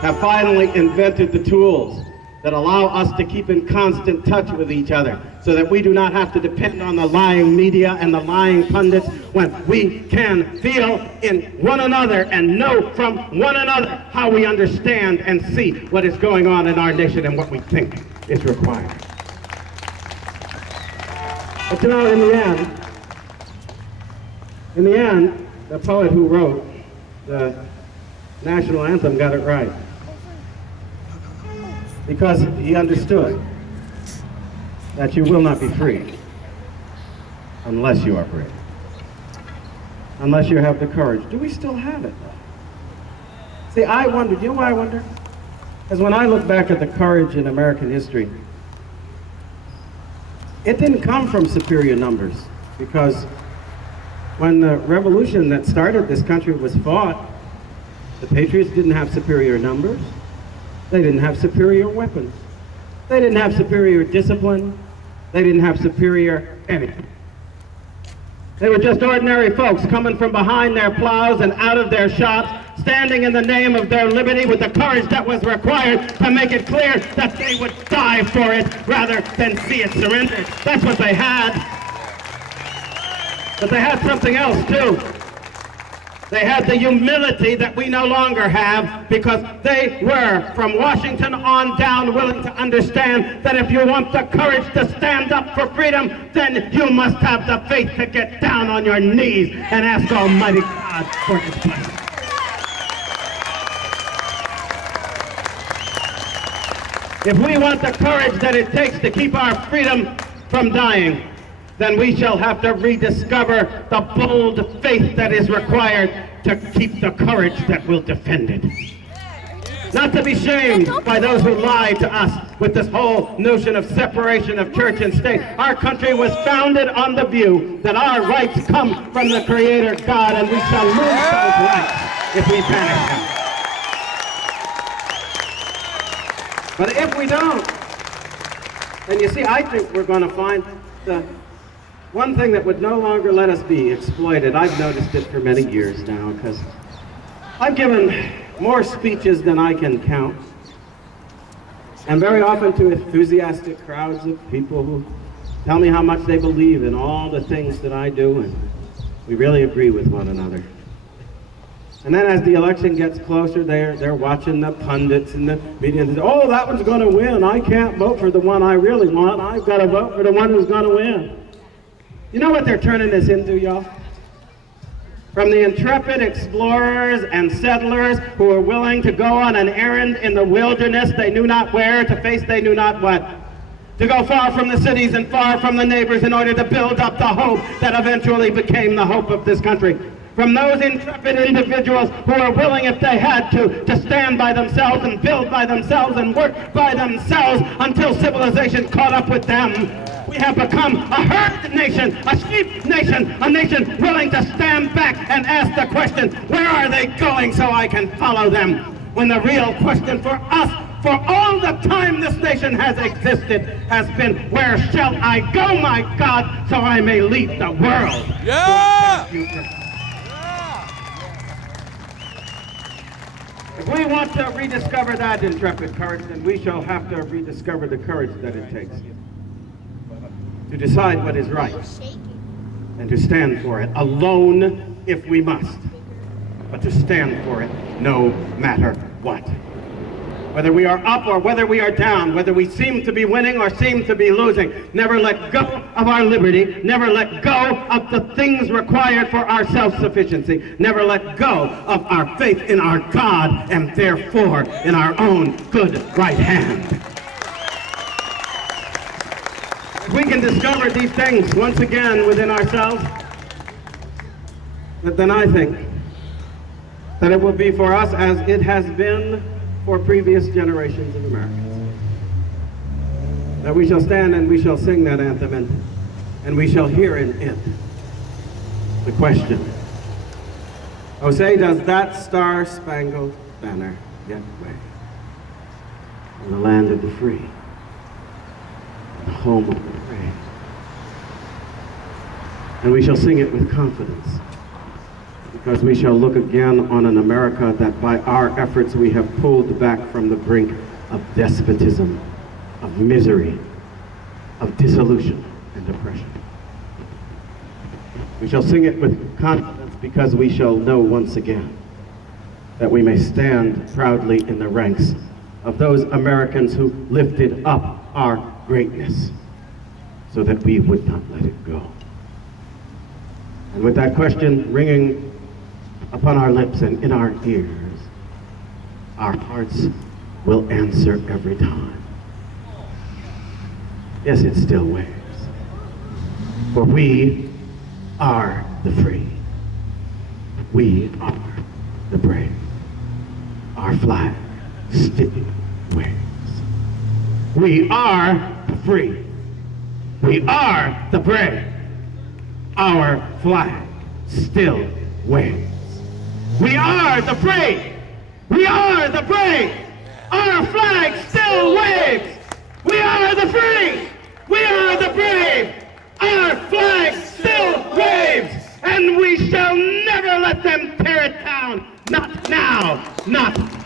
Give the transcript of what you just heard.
have finally invented the tools that allow us to keep in constant touch with each other so that we do not have to depend on the lying media and the lying pundits, when we can feel in one another and know from one another how we understand and see what is going on in our nation and what we think is required. But you know, in the end, the poet who wrote the national anthem got it right. Because he understood that you will not be free unless you are brave. Unless you have the courage. Do we still have it, though? See, I wonder, you know why I wonder? Because when I look back at the courage in American history, it didn't come from superior numbers. Because when the revolution that started this country was fought, the Patriots didn't have superior numbers. They didn't have superior weapons. They didn't have superior discipline. They didn't have superior anything. They were just ordinary folks coming from behind their plows and out of their shops, standing in the name of their liberty with the courage that was required to make it clear that they would die for it rather than see it surrendered. That's what they had. But they had something else too. They had the humility that we no longer have, because they were, from Washington on down, willing to understand that if you want the courage to stand up for freedom, then you must have the faith to get down on your knees and ask Almighty God for His blessing. If we want the courage that it takes to keep our freedom from dying, then we shall have to rediscover the bold faith that is required to keep the courage that will defend it. Not to be shamed by those who lie to us with this whole notion of separation of church and state. Our country was founded on the view that our rights come from the Creator God, and we shall lose those rights if we panic them. But if we don't, then you see, I think we're going to find the one thing that would no longer let us be exploited. I've noticed it for many years now, because I've given more speeches than I can count, and very often to enthusiastic crowds of people who tell me how much they believe in all the things that I do, and we really agree with one another. And then as the election gets closer, they're watching the pundits and the media and say, oh, that one's going to win. I can't vote for the one I really want. I've got to vote for the one who's going to win. You know what they're turning this into, y'all? From the intrepid explorers and settlers who were willing to go on an errand in the wilderness they knew not where, to face they knew not what, to go far from the cities and far from the neighbors in order to build up the hope that eventually became the hope of this country. From those intrepid individuals who were willing, if they had to stand by themselves and build by themselves and work by themselves until civilization caught up with them. We have become a herd nation, a sheep nation, a nation willing to stand back and ask the question, where are they going so I can follow them? When the real question for us, for all the time this nation has existed, has been, where shall I go, my God, so I may lead the world? Yeah! If we want to rediscover that intrepid courage, then we shall have to rediscover the courage that it takes to decide what is right and to stand for it, alone if we must, but to stand for it no matter what. Whether we are up or whether we are down, whether we seem to be winning or seem to be losing, never let go of our liberty, never let go of the things required for our self-sufficiency, never let go of our faith in our God and therefore in our own good right hand. If we can discover these things once again within ourselves, then I think that it will be for us as it has been for previous generations of Americans. That we shall stand and we shall sing that anthem, and we shall hear in it the question, oh, say, does that star-spangled banner yet wave in the land of the free, the home of the brave? And we shall sing it with confidence, because we shall look again on an America that by our efforts we have pulled back from the brink of despotism, of misery, of dissolution and depression. We shall sing it with confidence because we shall know once again that we may stand proudly in the ranks of those Americans who lifted up our greatness so that we would not let it go. And with that question ringing upon our lips and in our ears, our hearts will answer every time. Yes, it still waves. For we are the free. We are the brave. Our flag still waves. We are the free. We are the brave. Our flag still waves. We are the brave. We are the brave. Our flag still waves. We are the free. We are the brave. Our flag still waves. And we shall never let them tear it down. Not now. Not